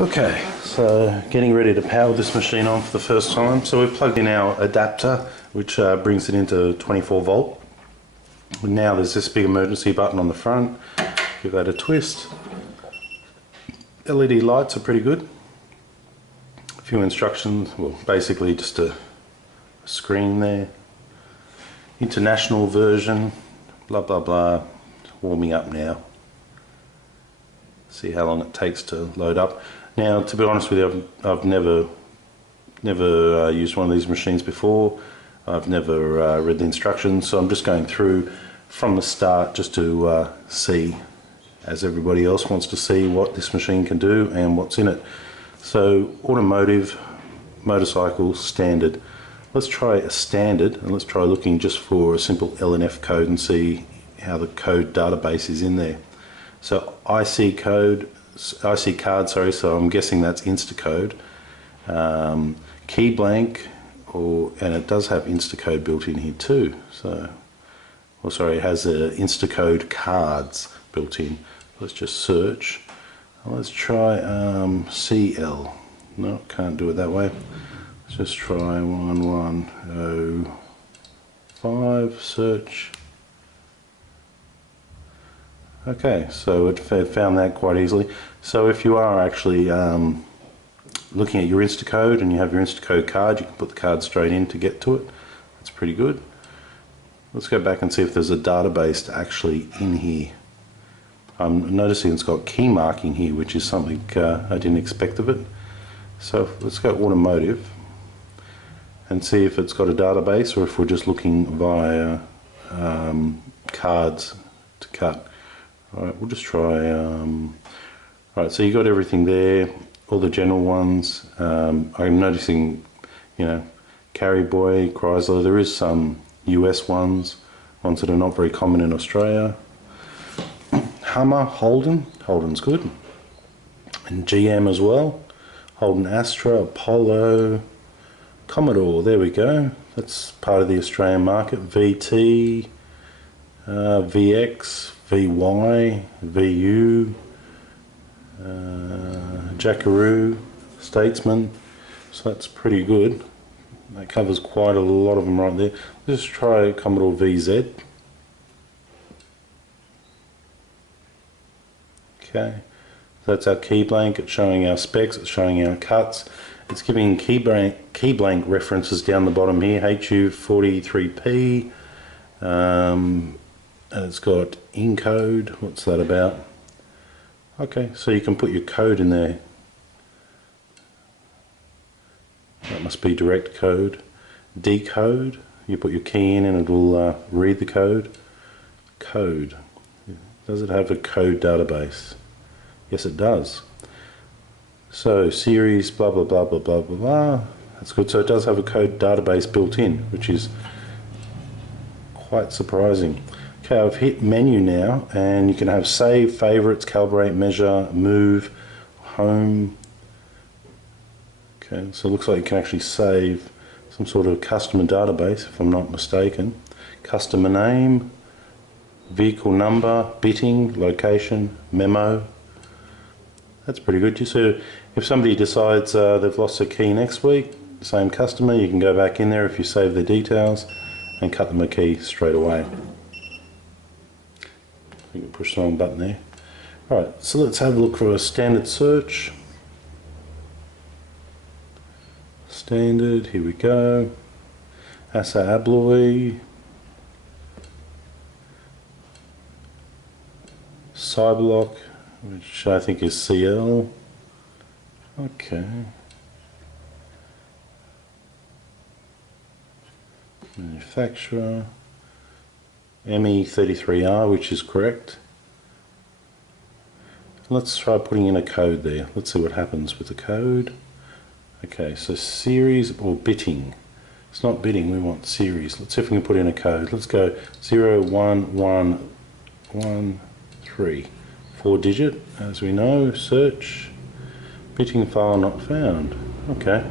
Okay, so getting ready to power this machine on for the first time. So we've plugged in our adapter, which brings it into 24 volt. Now there's this big emergency button on the front. Give that a twist. LED lights are pretty good. A few instructions, well basically just a screen there. International version, blah blah blah. It's warming up now. See how long it takes to load up. Now, to be honest with you, I've never used one of these machines before. I've never read the instructions, so I'm just going through from the start just to see, as everybody else wants to see, what this machine can do and what's in it. So, automotive, motorcycle, standard. Let's try a standard, and let's try looking just for a simple LNF code and see how the code database is in there. So IC card, sorry, so I'm guessing that's Instacode. Key blank, and it does have Instacode built in here too. So, well, sorry, it has Instacode cards built in. Let's just search. Let's try CL. No, can't do it that way. Let's just try 1105, search. Okay, so it found that quite easily. So if you are actually looking at your Instacode and you have your Instacode card, you can put the card straight in to get to it. That's pretty good. Let's go back and see if there's a database actually in here. I'm noticing it's got key marking here, which is something I didn't expect of it. So let's go automotive and see if it's got a database or if we're just looking via cards to cut. Alright, we'll just try, alright, so you got everything there, all the general ones. I'm noticing, you know, Carry Boy, Chrysler, there is some US ones that are not very common in Australia. Hummer, Holden's good. And GM as well. Holden Astra, Apollo, Commodore, there we go. That's part of the Australian market. VT, VX, VY, VU, Jackaroo, Statesman, so that's pretty good. That covers quite a lot of them right there. Let's try Commodore VZ. Okay, that's our key blank. It's showing our specs, it's showing our cuts. It's giving key blank references down the bottom here, HU43P. And it's got encode. What's that about? Okay, so you can put your code in there. That must be direct code. Decode. You put your key in and it will read the code. Code. Does it have a code database? Yes, it does. So series blah blah blah blah blah blah blah. That's good. So it does have a code database built in, which is quite surprising. Okay, I've hit menu now, and you can have save, favorites, calibrate, measure, move, home. Okay, so it looks like you can actually save some sort of customer database, if I'm not mistaken. Customer name, vehicle number, bitting, location, memo. That's pretty good. So if somebody decides they've lost a key next week, same customer, you can go back in there if you save their details and cut them a key straight away. You can push the wrong button there. Alright, so let's have a look for a standard search. Standard, here we go. Assa Abloy. Cyberlock, which I think is CL. Okay. Manufacturer. ME33R, which is correct. Let's try putting in a code there. Let's see what happens with the code. Okay, so series or bitting. It's not bitting, we want series. Let's see if we can put in a code. Let's go 01113. 4-digit, as we know. Search. Bitting file not found. Okay.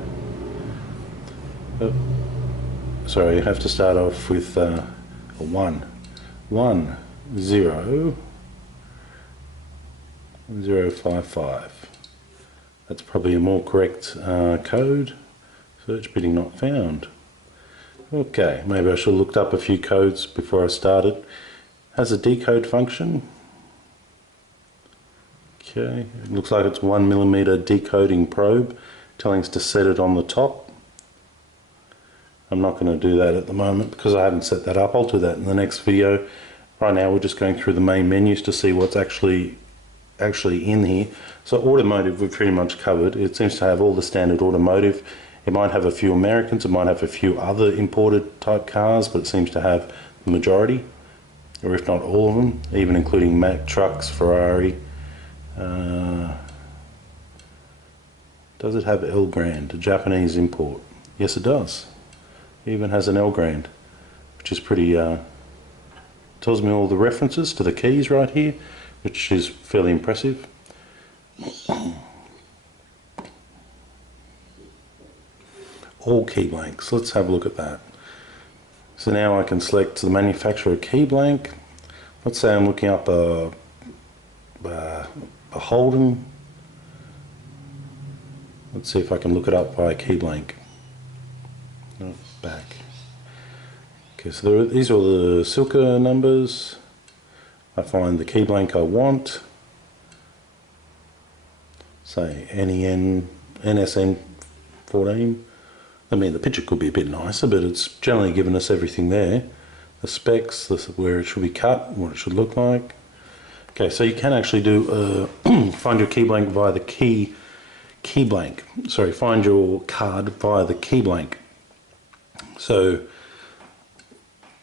Sorry, you have to start off with a 1. 1 0 055. That's probably a more correct code. Search bidding not found. Okay, maybe I should have looked up a few codes before I started. Has a decode function. Okay, it looks like it's 1mm decoding probe, telling us to set it on the top. I'm not going to do that at the moment because I haven't set that up. I'll do that in the next video. Right now we're just going through the main menus to see what's actually in here. So automotive we've pretty much covered. It seems to have all the standard automotive. It might have a few Americans, it might have a few other imported type cars, but it seems to have the majority, or if not all of them, even including Mack trucks, Ferrari. Does it have L Grand, a Japanese import? Yes it does. It even has an L Grand, which is pretty, tells me all the references to the keys right here, which is fairly impressive. All key blanks, let's have a look at that. So now I can select the manufacturer key blank. Let's say I'm looking up a Holden. Let's see if I can look it up by key blank. No, back. Okay, so these are the Silka numbers. I find the key blank I want. Say NSN 14. I mean, the picture could be a bit nicer, but it's generally given us everything there. The specs, this is where it should be cut, what it should look like. Okay, so you can actually do find your key blank via the key blank. Sorry, find your card via the key blank. So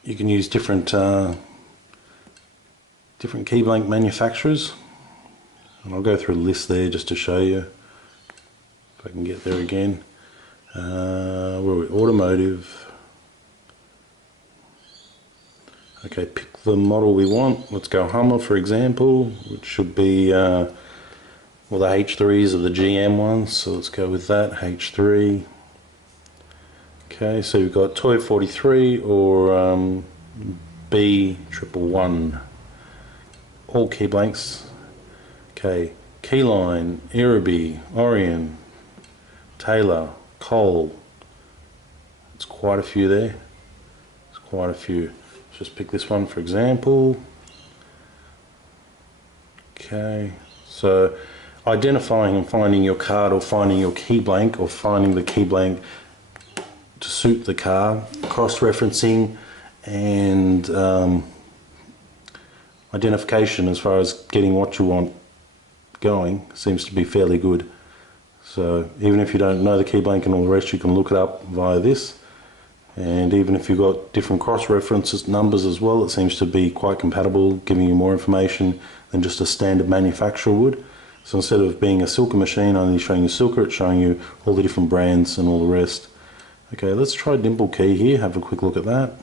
you can use different key blank manufacturers, and I'll go through a list there just to show you if I can get there again. Where are we? Automotive. Okay, pick the model we want. Let's go Hummer for example, which should be well, the H3s are the GM ones, so let's go with that, H3. Okay, so we've got Toy 43 or B111. All key blanks. Okay, Keyline, Ireby, Orion, Taylor, Cole. It's quite a few there. It's quite a few. Let's just pick this one for example. Okay, so identifying and finding your card, or finding your key blank, or finding the key blank to suit the car, cross-referencing and identification as far as getting what you want going seems to be fairly good. So even if you don't know the key blank and all the rest, you can look it up via this. And even if you've got different cross-references numbers as well, it seems to be quite compatible, giving you more information than just a standard manufacturer would. So instead of being a Silka machine only showing you Silka, it's showing you all the different brands and all the rest. Okay, let's try Dimple key here, have a quick look at that.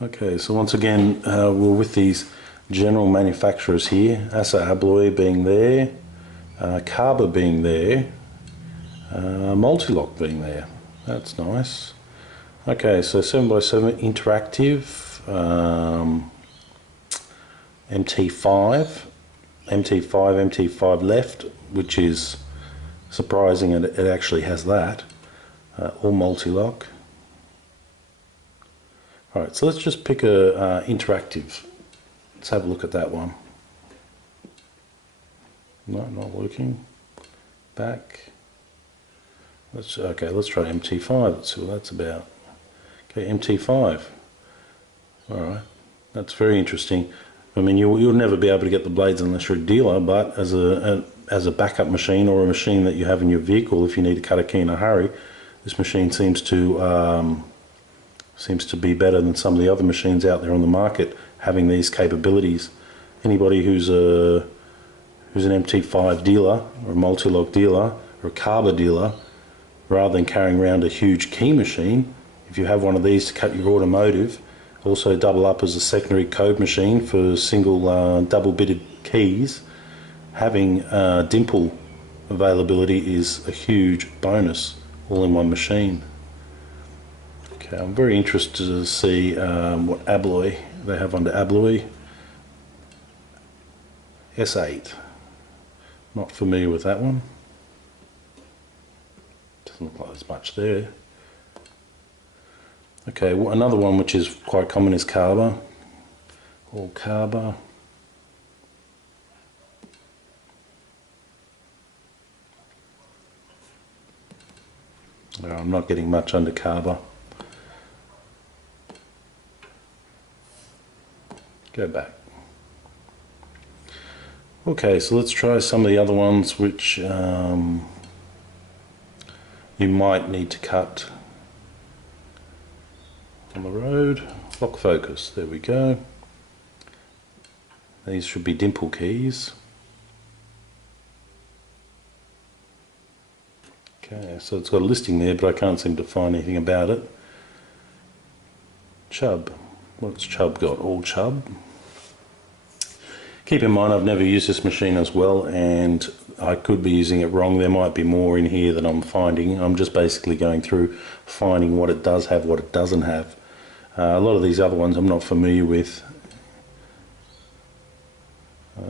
Okay, so once again we're with these general manufacturers here, Assa Abloy being there, Carber being there, Multilock being there. That's nice. Okay, so 7x7 interactive, MT5 left, which is surprising, and it actually has that. All multi-lock. Alright, so let's just pick a interactive. Let's have a look at that one. No, not working. Back. Let's try MT5. Let's see what that's about. Okay, MT5. Alright, that's very interesting. I mean, you'll never be able to get the blades unless you're a dealer, but as a backup machine, or a machine that you have in your vehicle if you need to cut a key in a hurry, this machine seems to be better than some of the other machines out there on the market having these capabilities. Anybody who's an MT5 dealer or a multi-lock dealer or a Carber dealer, rather than carrying around a huge key machine, if you have one of these to cut your automotive, also double up as a secondary code machine for single double bitted keys, having Dimple availability is a huge bonus, all in one machine. Okay, I'm very interested to see what Abloy they have under Abloy. S8, Not familiar with that one. Doesn't look like there's much there. Okay, well, another one which is quite common is carber. Or carber. No, I'm not getting much under carber. Go back. Okay, so let's try some of the other ones which you might need to cut on the road. Lock focus, there we go. These should be dimple keys. Okay, so it's got a listing there, but I can't seem to find anything about it. Chub. What's Chub got? All Chub. Keep in mind I've never used this machine as well, and I could be using it wrong. There might be more in here than I'm finding. I'm just basically going through finding what it does have, what it doesn't have. A lot of these other ones I'm not familiar with.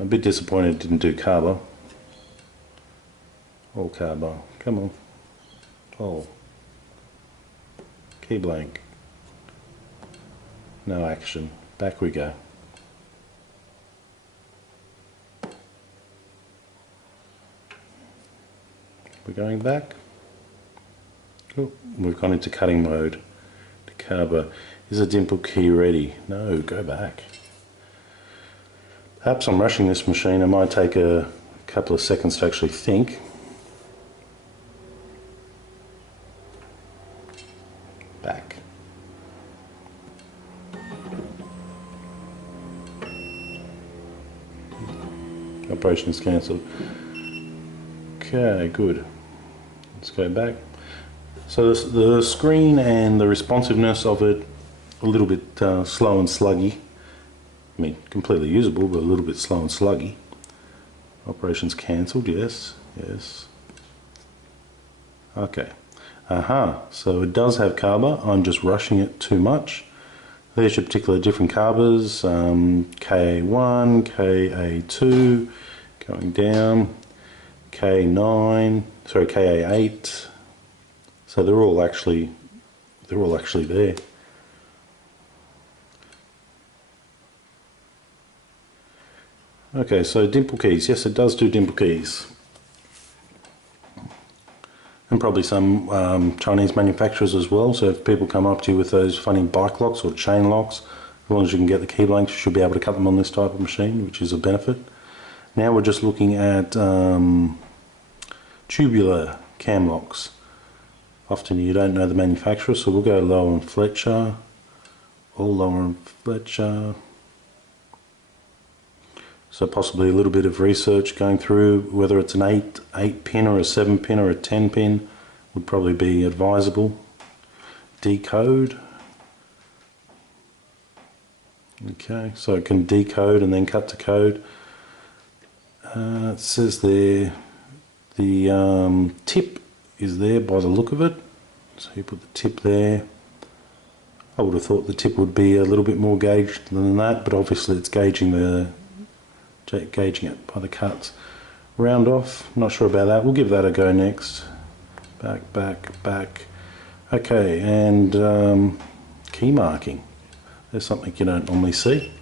A bit disappointed it didn't do carber. All carber. Come on. Oh. Key blank. No action. Back we go. We're going back. Oh, we've gone into cutting mode. Carber. Is a dimple key ready? No, go back. Perhaps I'm rushing this machine. It might take a couple of seconds to actually think. Back. Operation is cancelled. Okay, good. Let's go back. So the screen and the responsiveness of it, a little bit slow and sluggy. I mean, completely usable, but a little bit slow and sluggy. Operations cancelled, yes, yes. Okay. So it does have carber. I'm just rushing it too much. There's your particular different carbers, KA1, KA2, going down, K9, sorry, KA8. So they're all actually there. Okay, so dimple keys. Yes, it does do dimple keys. And probably some Chinese manufacturers as well. So if people come up to you with those funny bike locks or chain locks, as long as you can get the key blanks, you should be able to cut them on this type of machine, which is a benefit. Now we're just looking at tubular cam locks. Often you don't know the manufacturer, so we'll go Lower and Fletcher, all Lower and Fletcher. So possibly a little bit of research going through whether it's an 8 pin or a 7 pin or a 10 pin would probably be advisable. Decode. Okay, so it can decode and then cut to code. It says there the tip is there by the look of it. So you put the tip there. I would have thought the tip would be a little bit more gauged than that, but obviously it's gauging it by the cuts. Round off, not sure about that. We'll give that a go next. Back, back, back. Okay, and key marking. There's something you don't normally see.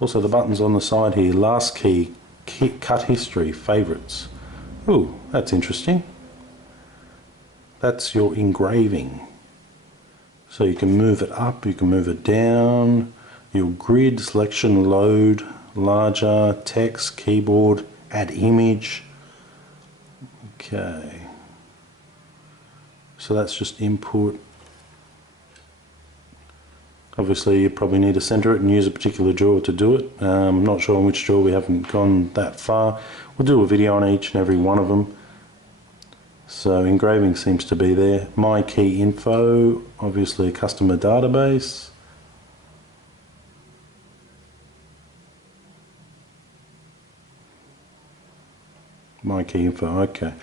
Also the buttons on the side here, last key, cut history, favourites. Ooh, that's interesting. That's your engraving. So you can move it up, you can move it down, your grid, selection, load, larger, text, keyboard, add image. Okay. So that's just input. Obviously you probably need to center it and use a particular drawer to do it. I'm not sure on which drawer, we haven't gone that far. We'll do a video on each and every one of them. So engraving seems to be there. My key info, obviously a customer database. My key info, okay.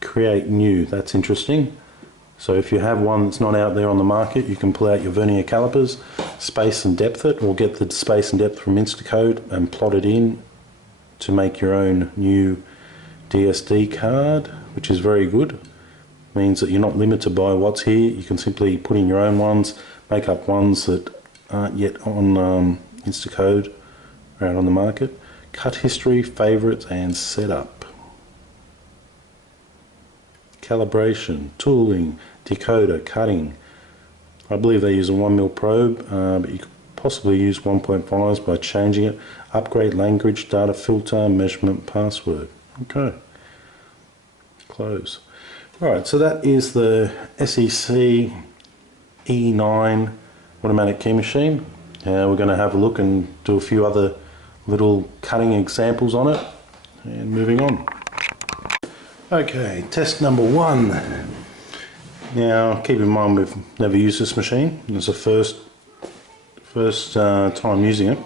Create new, that's interesting. So if you have one that's not out there on the market, you can pull out your vernier calipers, space and depth it, or get the space and depth from Instacode and plot it in to make your own new DSD card, which is very good. Means that you're not limited by what's here. You can simply put in your own ones, make up ones that aren't yet on Instacode or out on the market. Cut history, favorites, and setup. Calibration, tooling, decoder, cutting. I believe they use a 1mm probe, but you could possibly use 1.5s by changing it. Upgrade language, data filter, measurement, password. Okay. Close. Alright, so that is the SEC E9 automatic key machine. We're going to have a look and do a few other little cutting examples on it. And moving on. Okay, test number 1. Now, keep in mind we've never used this machine. It's the first time using it.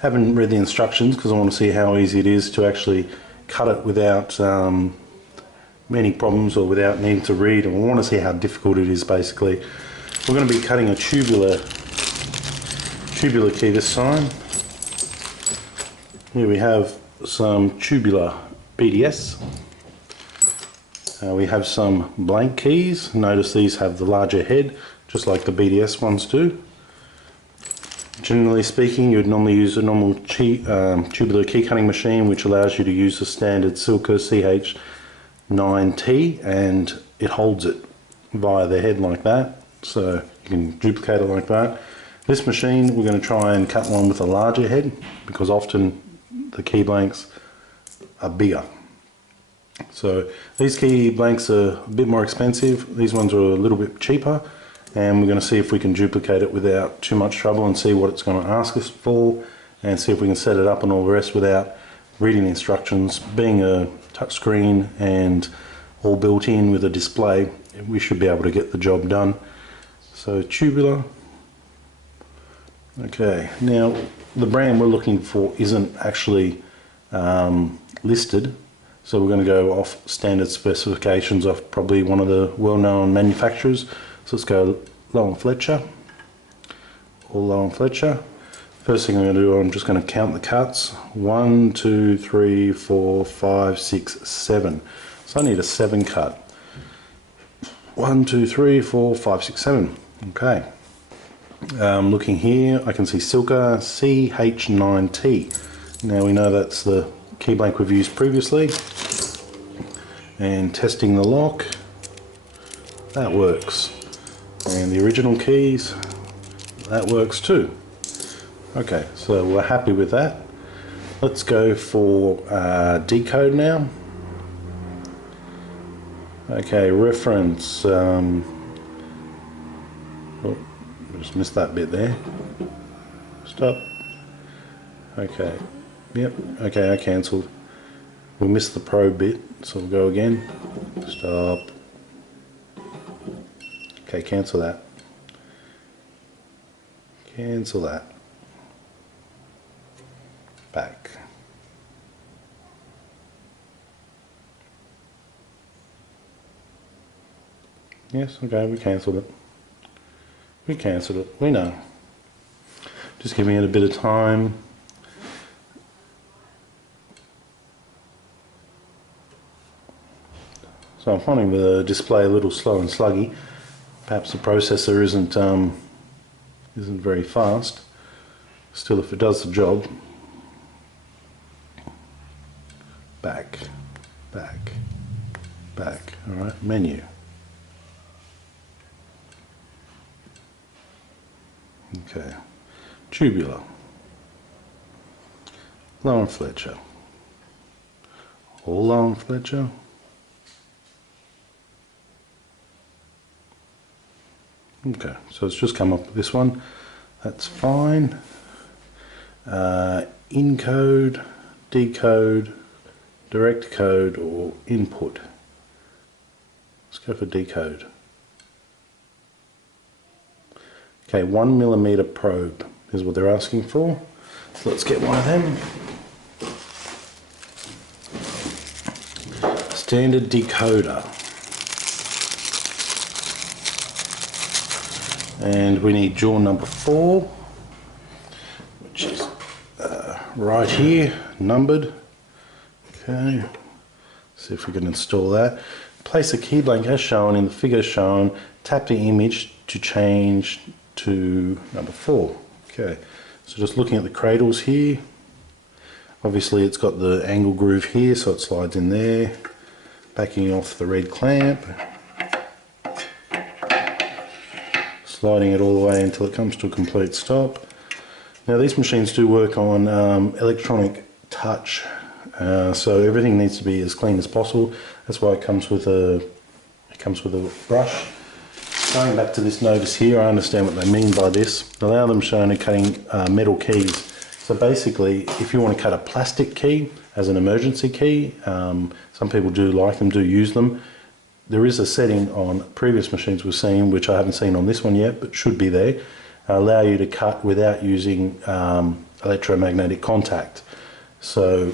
Haven't read the instructions because I want to see how easy it is to actually cut it without many problems or without needing to read. And I want to see how difficult it is. Basically, we're going to be cutting a tubular key this time. Here we have some tubular BDS. We have some blank keys. Notice these have the larger head, just like the BDS ones do. Generally speaking, you would normally use a normal tubular key cutting machine, which allows you to use the standard Silca CH9T, and it holds it via the head like that, so you can duplicate it like that. This machine, we're going to try and cut one with a larger head, because often the key blanks are bigger. So these key blanks are a bit more expensive. These ones are a little bit cheaper, and we're going to see if we can duplicate it without too much trouble and see what it's going to ask us for, and see if we can set it up and all the rest without reading the instructions. Being a touchscreen and all built in with a display, we should be able to get the job done. So tubular. Okay, now the brand we're looking for isn't actually listed. So we're going to go off standard specifications of probably one of the well-known manufacturers. So let's go Low & Fletcher. All Low & Fletcher. First thing I'm going to do, I'm just going to count the cuts. 1, 2, 3, 4, 5, 6, 7. So I need a 7 cut. 1, 2, 3, 4, 5, 6, 7. Okay. Looking here, I can see Silca CH9T. Now we know that's the key blank we've used previously. And testing the lock, that works. And the original keys, that works too. Okay, so we're happy with that. Let's go for decode now. Okay, reference. Oh, just missed that bit there. Stop. Okay. Yep. Okay, I cancelled. We missed the probe bit, so we'll go again. Stop. Okay, cancel that. Cancel that. Back. Yes, okay, we cancelled it. We cancelled it, we know. Just giving it a bit of time. So I'm finding the display a little slow and sluggy. Perhaps the processor isn't very fast. Still, if it does the job. Back, back, back. All right, menu. Okay, tubular. Low & Fletcher. All Low & Fletcher. Okay, so it's just come up with this one. That's fine. Encode, decode, direct code, or input. Let's go for decode. Okay, 1mm probe is what they're asking for. So let's get one of them. Standard decoder. And we need jaw number 4, which is right here, numbered. Okay, see if we can install that. Place a key blank as shown in the figure shown. Tap the image to change to number 4. Okay, so just looking at the cradles here. Obviously it's got the angle groove here, so it slides in there. Backing off the red clamp. Sliding it all the way until it comes to a complete stop. Now these machines do work on electronic touch, so everything needs to be as clean as possible. That's why it comes with a brush. Going back to this notice here, I understand what they mean by this. Allow them shown in cutting metal keys. So basically, if you want to cut a plastic key as an emergency key, some people do like them, do use them. There is a setting on previous machines we've seen, which I haven't seen on this one yet, but should be there, allow you to cut without using electromagnetic contact. So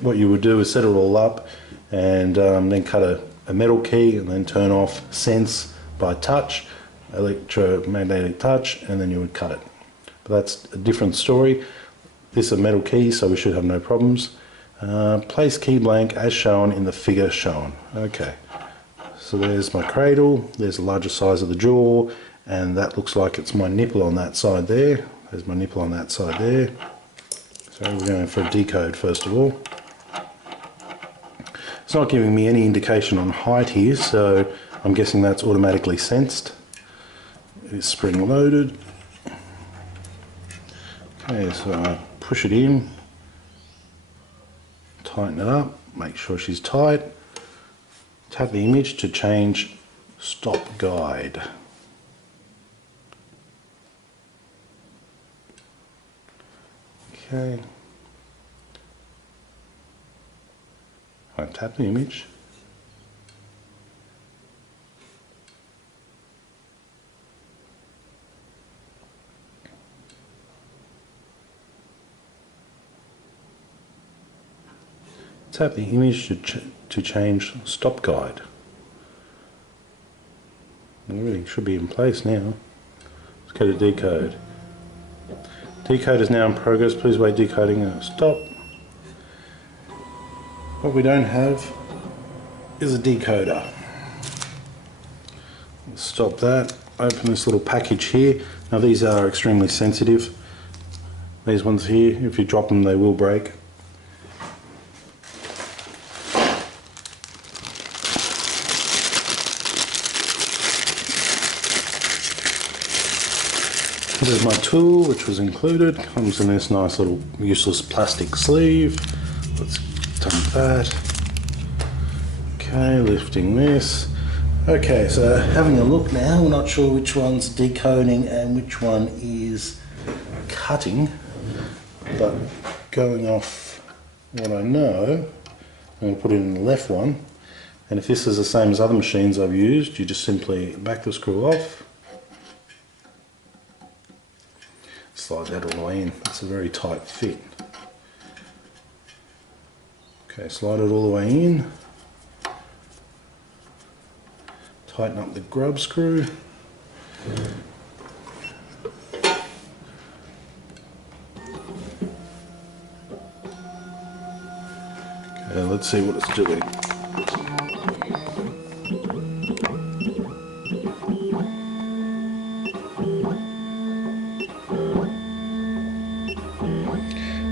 what you would do is set it all up and then cut a metal key and then turn off sense by touch, electromagnetic touch, and then you would cut it. But that's a different story. This is a metal key, so we should have no problems. Place key blank as shown in the figure shown. Okay, so there's my cradle, there's the larger size of the jaw, and that looks like it's my nipple on that side there. There's my nipple on that side there. So we're going for a decode first of all. It's not giving me any indication on height here, so I'm guessing that's automatically sensed. It is spring loaded. Okay, so I push it in, tighten it up, make sure she's tight. Tap the image to change stop guide. Okay. I tap the image. Tap the image to change stop guide. Everything should be in place now. Let's go to decode. Decode is now in progress. Please wait decoding. Stop. What we don't have is a decoder. Stop that. Open this little package here. Now these are extremely sensitive. These ones here, if you drop them, they will break. There's my tool, which was included. Comes in this nice little useless plastic sleeve. Let's dump that. Okay, lifting this. Okay, so having a look now, we're not sure which one's decoding and which one is cutting, but going off what I know, I'm going to put it in the left one, and if this is the same as other machines I've used, you just simply back the screw off, slide that all the way in. It's a very tight fit. Okay, slide it all the way in. Tighten up the grub screw. Okay, let's see what it's doing.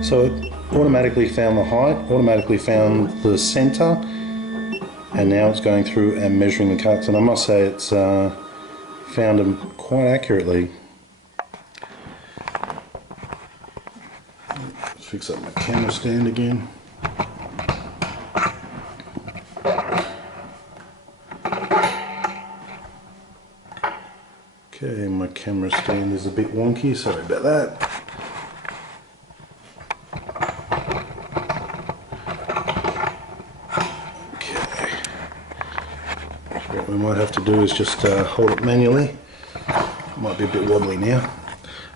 So it automatically found the height, automatically found the center, and now it's going through and measuring the cuts, and I must say it's found them quite accurately. Let's fix up my camera stand again. Okay, my camera stand is a bit wonky, sorry about that. What we might have to do is just hold it manually. It might be a bit wobbly now.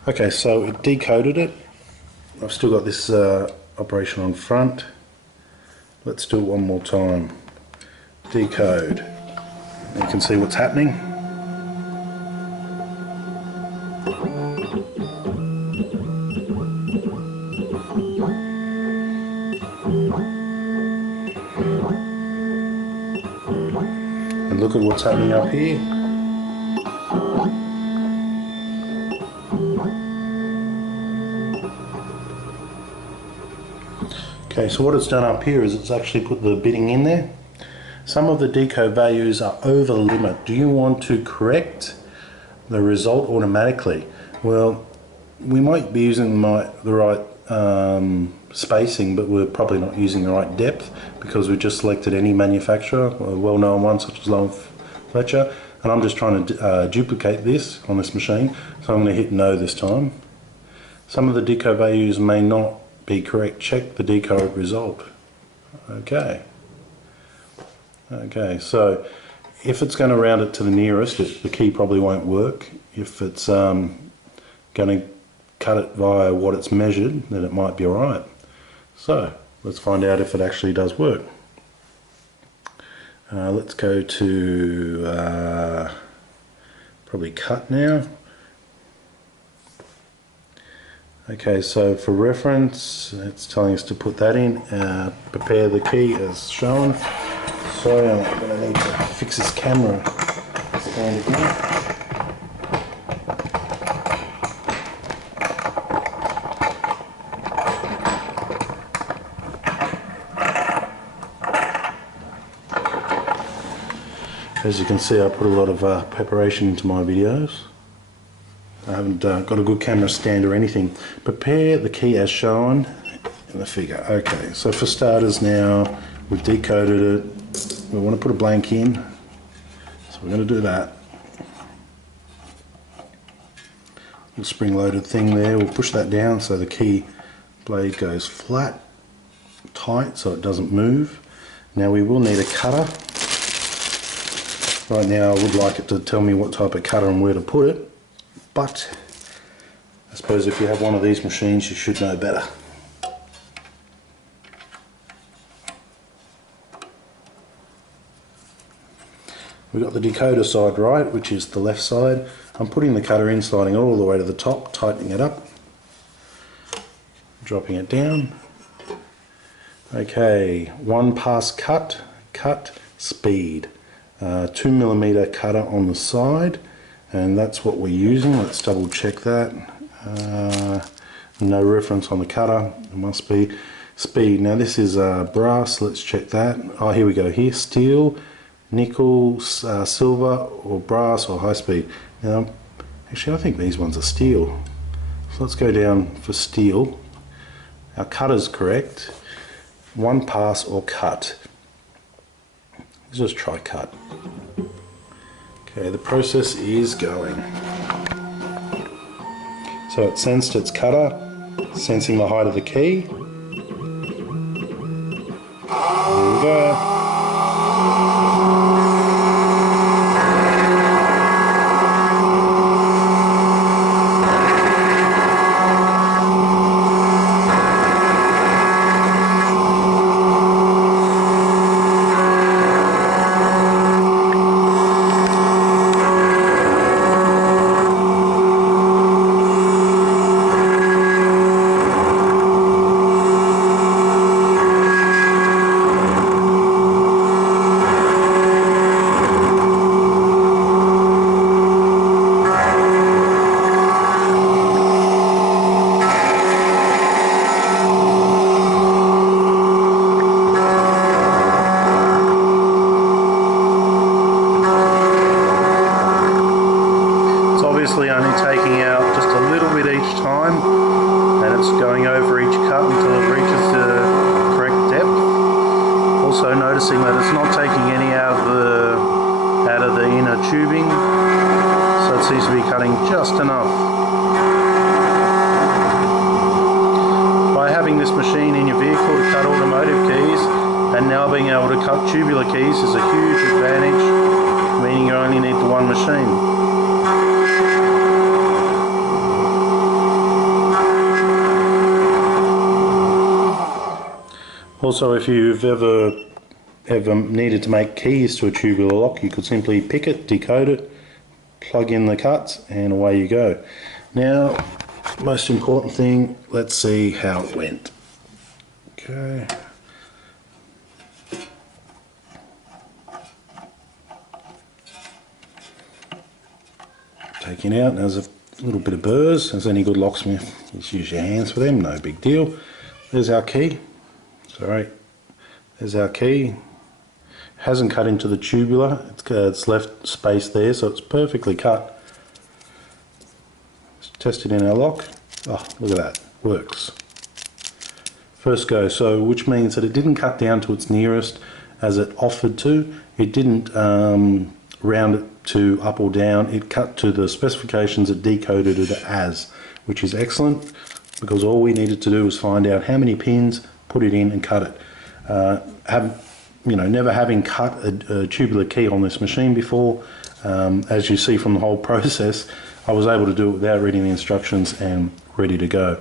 Okay, so it decoded it. I've still got this operation on front. Let's do it one more time. Decode. You can see what's happening. look at what's happening up here. Okay, so what it's done up here is it's actually put the bitting in there. Some of the decode values are over the limit. Do you want to correct the result automatically? Well, we might be using the right spacing, but we're probably not using the right depth because we just selected any manufacturer, a well-known one such as Lowe & Fletcher, and I'm just trying to duplicate this on this machine, so I'm going to hit no this time. Some of the decode values may not be correct. Check the decode result. Okay, so if it's going to round it to the nearest, the key probably won't work. If it's going to cut it via what it's measured, then it might be alright. So let's find out if it actually does work. Let's go to probably cut now. Okay, so for reference, it's telling us to put that in. Prepare the key as shown. So I'm going to need to fix this camera stand again. As you can see, I put a lot of preparation into my videos. I haven't got a good camera stand or anything. Prepare the key as shown in the figure. Okay, so for starters now, we've decoded it. We want to put a blank in, so we're going to do that. Little spring-loaded thing there. We'll push that down so the key blade goes flat, tight, so it doesn't move. Now we will need a cutter. Right now I would like it to tell me what type of cutter and where to put it, but I suppose if you have one of these machines you should know better. We've got the decoder side right, which is the left side. I'm putting the cutter in, sliding it all the way to the top, tightening it up, dropping it down. Okay, 1 pass cut, speed. 2mm cutter on the side, and that's what we're using. Let's double check that. No reference on the cutter. It must be speed. Now this is brass. Let's check that. Oh, here we go. Here, steel, nickel, silver, or brass, or high speed. Now, actually, I think these ones are steel. So let's go down for steel. Our cutter's correct. 1 pass or cut. Let's just try cut. Okay, the process is going. So it sensed its cutter, sensing the height of the key. There we go. Only taking out just a little bit each time, and it's going over each cut until it reaches the correct depth. Also noticing that it's not taking any out of the inner tubing, so it seems to be cutting just enough. By having this machine in your vehicle to cut automotive keys, and now being able to cut tubular keys is a huge advantage, meaning you only need the one machine. Also, if you've ever needed to make keys to a tubular lock, you could simply pick it, decode it, plug in the cuts, and away you go. Now, most important thing, let's see how it went. Okay. taking out. There's a little bit of burrs. As any good locksmith, just use your hands for them, no big deal. There's our key. Sorry, there's our key. Hasn't cut into the tubular, it's left space there, so it's perfectly cut. Let's test it in our lock. Oh, look at that, works. First go, so which means that it didn't cut down to its nearest as it offered to. It didn't round it to up or down. It cut to the specifications, it decoded it as, which is excellent, because all we needed to do was find out how many pins, put it in and cut it. Never having cut a tubular key on this machine before, as you see from the whole process, I was able to do it without reading the instructions and ready to go.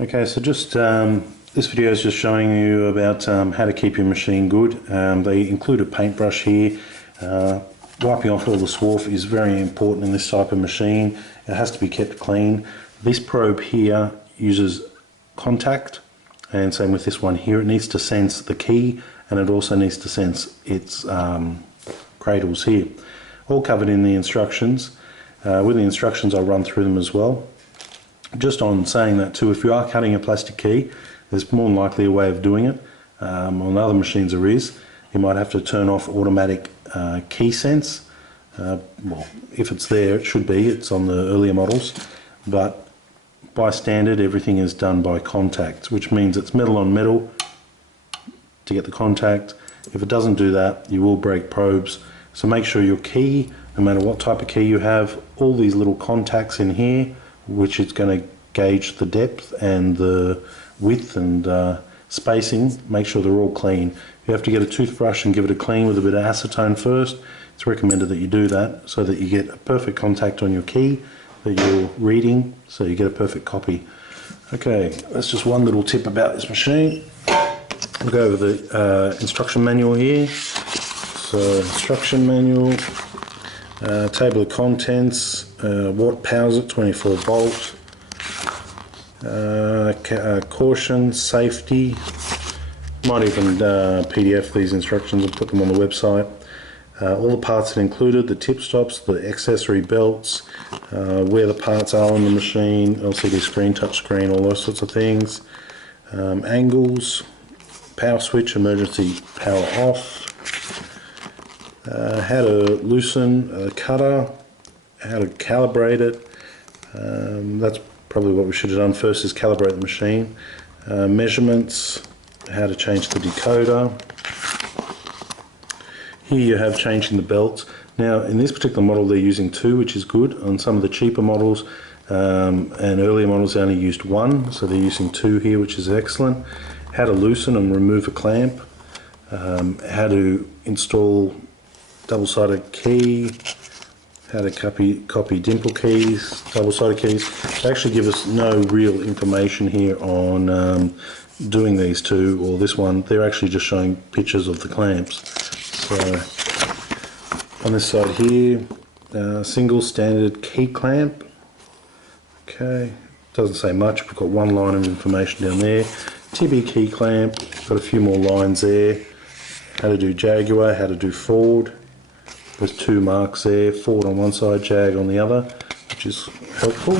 Okay, so just this video is just showing you about how to keep your machine good. They include a paintbrush here. Wiping off all the swarf is very important in this type of machine. It has to be kept clean. This probe here uses contact, and same with this one here. It needs to sense the key, and it also needs to sense its cradles here. All covered in the instructions. With the instructions I'll run through them as well. Just on saying that too, if you are cutting a plastic key, there's more than likely a way of doing it. On other machines there is. You might have to turn off automatic key sense. Well, if it's there, it should be. It's on the earlier models. But by standard, everything is done by contact, which means it's metal on metal to get the contact. If it doesn't do that, you will break probes. So make sure your key, no matter what type of key you have, all these little contacts in here, which is going to gauge the depth and the width and spacing, make sure they're all clean. You have to get a toothbrush and give it a clean with a bit of acetone first. It's recommended that you do that so that you get a perfect contact on your key that you're reading, so you get a perfect copy. Okay, that's just one little tip about this machine. We'll go over the instruction manual here. So instruction manual, table of contents, what powers it, 24 volt, caution, safety, might even PDF these instructions and put them on the website. All the parts that included, the tip stops, the accessory belts, where the parts are on the machine, LCD screen, touch screen, all those sorts of things, angles, power switch, emergency power off, how to loosen a cutter, how to calibrate it. That's probably what we should have done first, is calibrate the machine. Measurements, how to change the decoder. Here you have changing the belts. Now in this particular model they're using 2, which is good. On some of the cheaper models and earlier models they only used 1, so they're using 2 here, which is excellent. How to loosen and remove a clamp. How to install double-sided key. How to copy Dimple keys, double-sided keys. They actually give us no real information here on doing these 2 or this one. They're actually just showing pictures of the clamps. So on this side here, single standard key clamp. Okay, doesn't say much. We've got 1 line of information down there. TB key clamp, got a few more lines there. How to do Jaguar, how to do Ford. There's 2 marks there, Ford on one side, Jag on the other, which is helpful.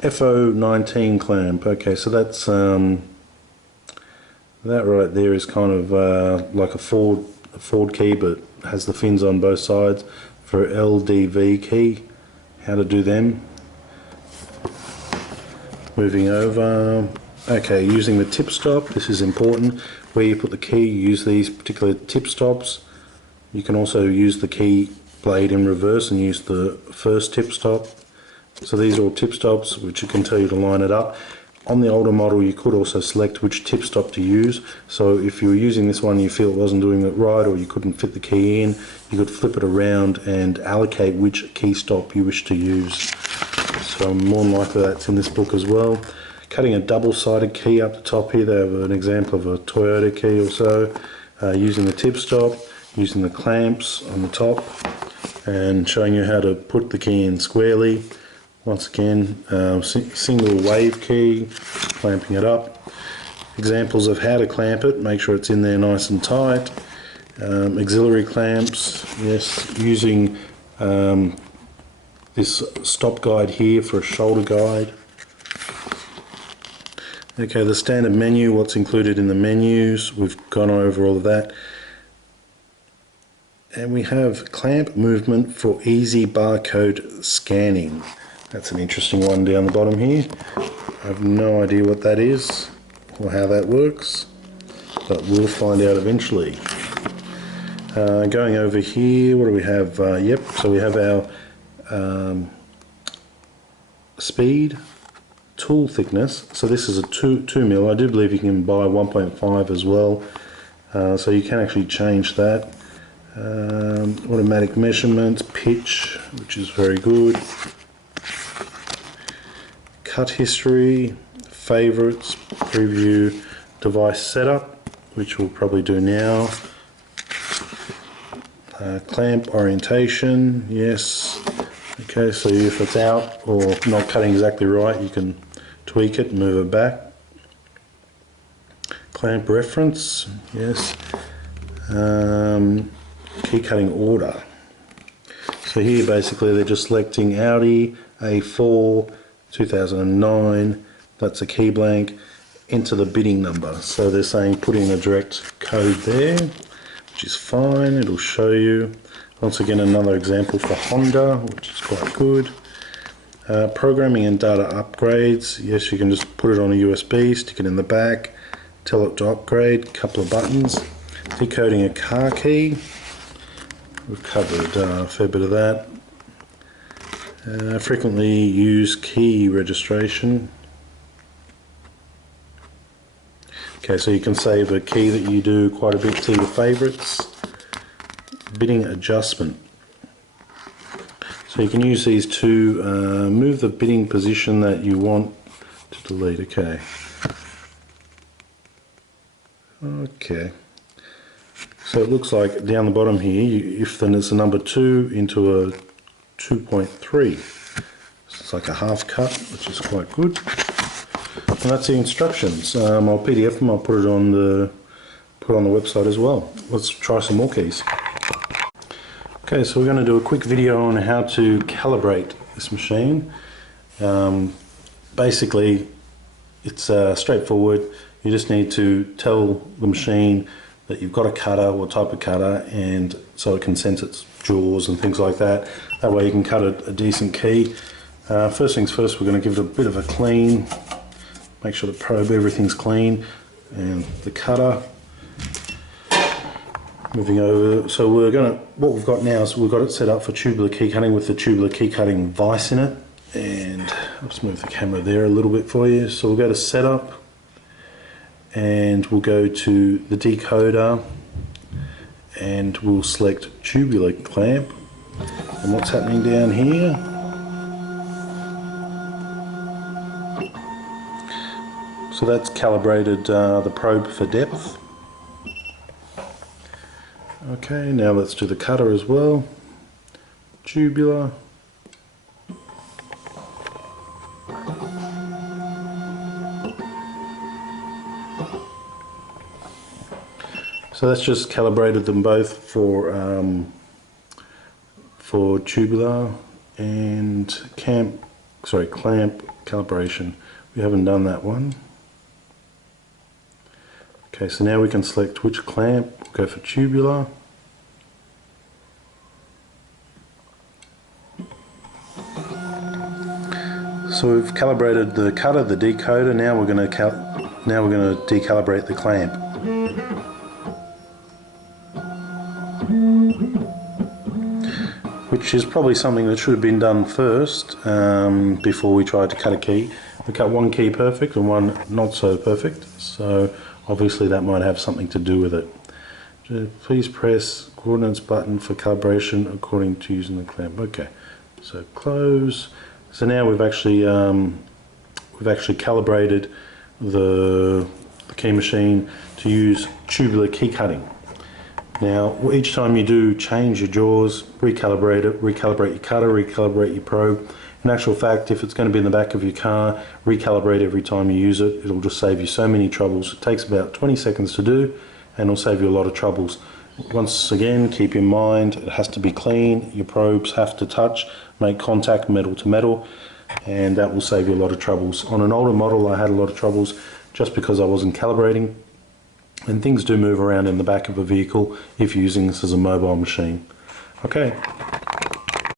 FO19 clamp. Okay, so that's that right there is kind of like a Ford key, but has the fins on both sides. For LDV key, how to do them. Moving over. Okay, using the tip stop, this is important. Where you put the key, you use these particular tip stops. You can also use the key blade in reverse and use the first tip stop. So these are all tip stops, which can tell you to line it up. On the older model you could also select which tip stop to use. So if you were using this one and you feel it wasn't doing it right, or you couldn't fit the key in, you could flip it around and allocate which key stop you wish to use. So more than likely that's in this book as well. Cutting a double-sided key up the top here, they have an example of a Toyota key or so, using the tip stop, using the clamps on the top, and showing you how to put the key in squarely. Once again, single wave key, clamping it up. Examples of how to clamp it, make sure it's in there nice and tight. Auxiliary clamps, yes, using this stop guide here for a shoulder guide. Okay, the standard menu, what's included in the menus, we've gone over all of that. And we have clamp movement for easy barcode scanning. That's an interesting one down the bottom here. I have no idea what that is or how that works, but we'll find out eventually. Going over here, what do we have? Yep, so we have our speed, tool thickness. So this is a 2 mil. I do believe you can buy 1.5 as well, so you can actually change that. Automatic measurements, pitch, which is very good. Cut history, favorites, preview, device setup, which we'll probably do now. Clamp orientation, yes. Okay, so if it's out or not cutting exactly right, you can tweak it and move it back. Clamp reference, yes. Key cutting order. So here basically they're just selecting Audi A4 2009, that's a key blank, enter the bidding number. So they're saying put in a direct code there, which is fine, it'll show you. Once again, another example for Honda, which is quite good. Programming and data upgrades, yes, you can just put it on a USB, stick it in the back, tell it to upgrade, couple of buttons. Decoding a car key, we've covered a fair bit of that. Frequently used key registration. Okay, so you can save a key that you do quite a bit to your favorites. Bidding adjustment. So you can use these to move the bidding position that you want to delete. Okay. Okay. So it looks like down the bottom here, if then it's a number 2 into a 2.3. So it's like a half cut, which is quite good. And that's the instructions. I'll PDF them. I'll put it on the website as well. Let's try some more keys. Okay, so we're going to do a quick video on how to calibrate this machine. Basically, it's straightforward. You just need to tell the machine that you've got a cutter, what type of cutter, and so it can sense its jaws and things like that. That way you can cut a decent key. First things first, we're going to give it a bit of a clean. Make sure the probe, everything's clean, and the cutter. Moving over, so what we've got now is we've got it set up for tubular key cutting with the tubular key cutting vise in it. And I'll just move the camera there a little bit for you. So we'll go to setup, and we'll go to the decoder, and we'll select tubular clamp. And what's happening down here? So that's calibrated the probe for depth. Okay, now let's do the cutter as well. Tubular. So that's just calibrated them both for tubular and clamp calibration. We haven't done that one. Okay, so now we can select which clamp. We'll go for tubular. So we've calibrated the cutter, the decoder. Now we're going to decalibrate the clamp. Which is probably something that should have been done first before we tried to cut a key. We cut one key perfect and one not so perfect, so obviously that might have something to do with it. Please press coordinates button for calibration according to using the clamp. Okay, so close. So now we've actually calibrated the key machine to use tubular key cutting. Now, each time you do change your jaws, recalibrate it, recalibrate your cutter, recalibrate your probe. In actual fact, if it's going to be in the back of your car, recalibrate every time you use it. It'll just save you so many troubles. It takes about 20 seconds to do, and it'll save you a lot of troubles. Once again, keep in mind it has to be clean, your probes have to touch, make contact metal to metal, and that will save you a lot of troubles. On an older model I had a lot of troubles just because I wasn't calibrating, and things do move around in the back of a vehicle if you're using this as a mobile machine. Okay.